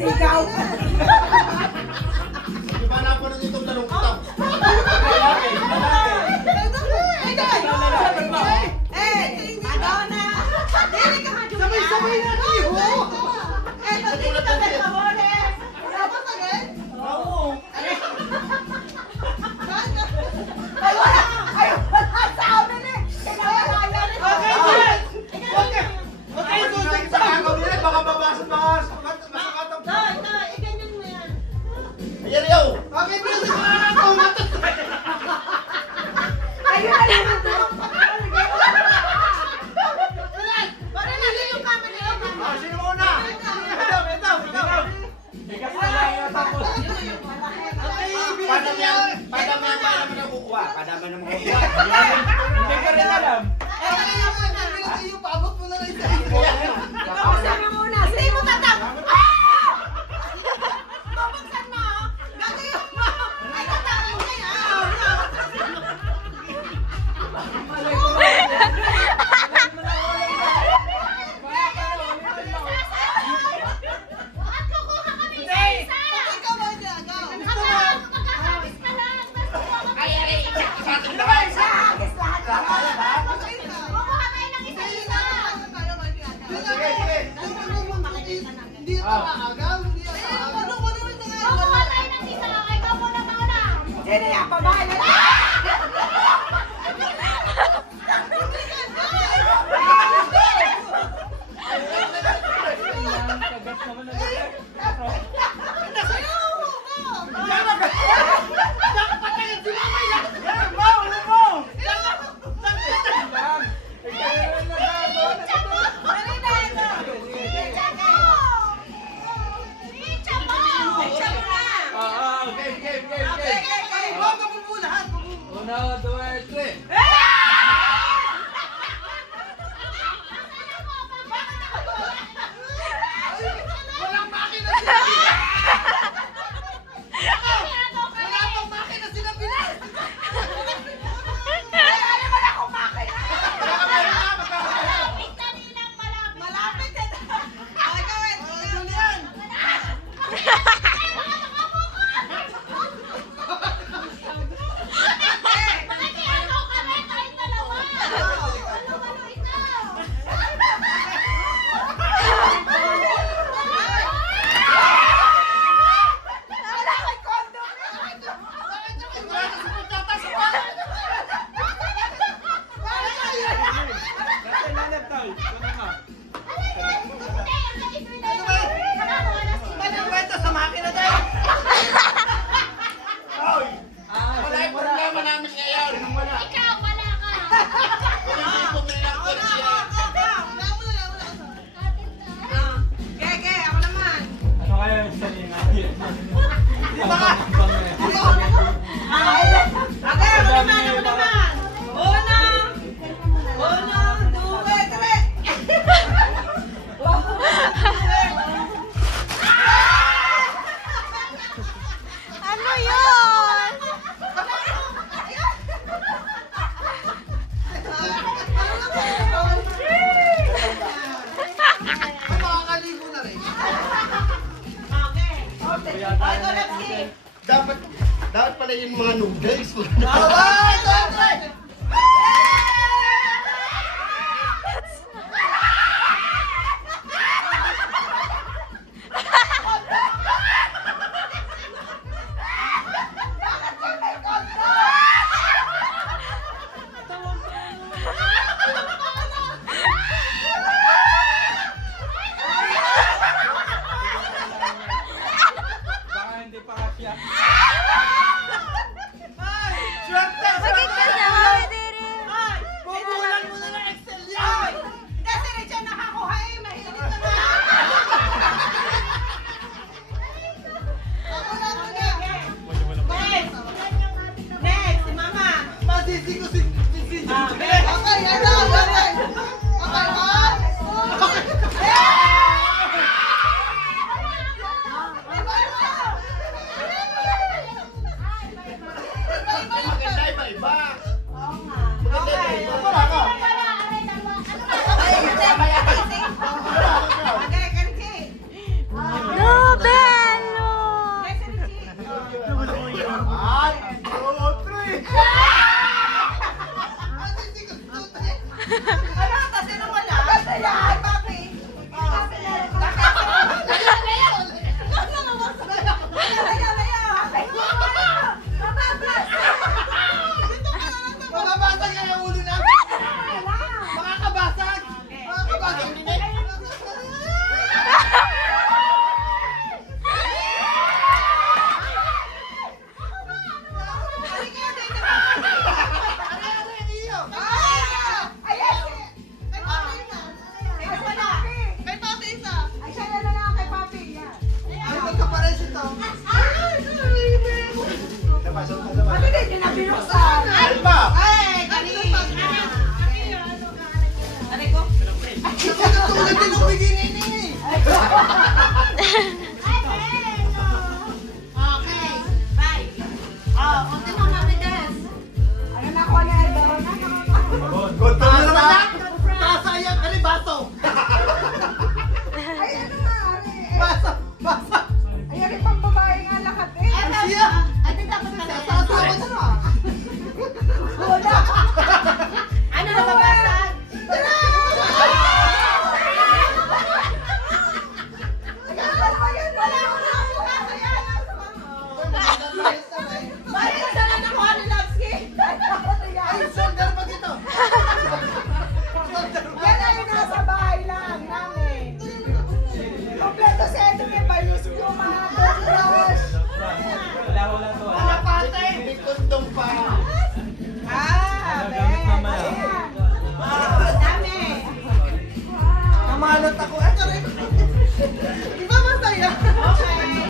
Sigaw. Di ba napanood itong tanong kita? Madonna! Sabay-sabay na niyo! Eto, dito ka may pamores! Tapos agad? Oo. Ay, wala! Ay, wala sa amin eh! Kinawala rin! Okay, susik sa ako nila. Baka mabasa pa sa katang. Iganyan mo yan. Ayan yaw. Okay, music mo na lang ito! Ayun na yun! Para lagi yung kama nila. Ah, sino muna? Ito. Bigas na lang yung tapos. Padam yan para makukuha. Padam na makukuha. Hindi ko rin alam. Paabot mo na lang sa iyo. Bubuksan mo muna. Hindi mo tatap. Bubuksan mo. Gagawin mo. Ay, tatapin mo yan. At kukuha kami isa-isa! Ikaw ba siya? Ikaw. Magkakabis ka lang! Tapos kukuha kami Sa ating lahat. Hagis lahat. Kukuha kayo ng isa-isa! Hindi ito maagaw. Hindi ito maagaw. Kukuha kayo ng isa! Ikaw muna mauna! Sino yan? Babae na lang. Kagat naman na dito. Icha mo! Game. Una, dua, tres. Walang makina sila. Wala pang makina sila Pinas. Ay, ano wala akong makina. Malapit na nilang malapit! Malapit eh. Ay, gawin. Ano yan? Makikiano kami tayong dalawa! Ano ito? Wala kay kondo. Kasi nanap tayo. Ano ka? Kwento sa makina tayo. Oy! Wala yung problema namin ngayon. Wala. Ikaw, wala ka! Hindi ko pinakot siya. Gege, ako naman. Ano kaya yung salina? Okay, ako naman. Una, due, tre. Ano yun? Makakaligo na rin. Okay. Ito na si. Dapat pala yung mga noodles. Bawal! Dobre! Baka hindi pa kasya. Swerte! Bakit ka naman? binuksan. Ay pa! Ay, kali. Aray ko. Tulad din ng beginning eh!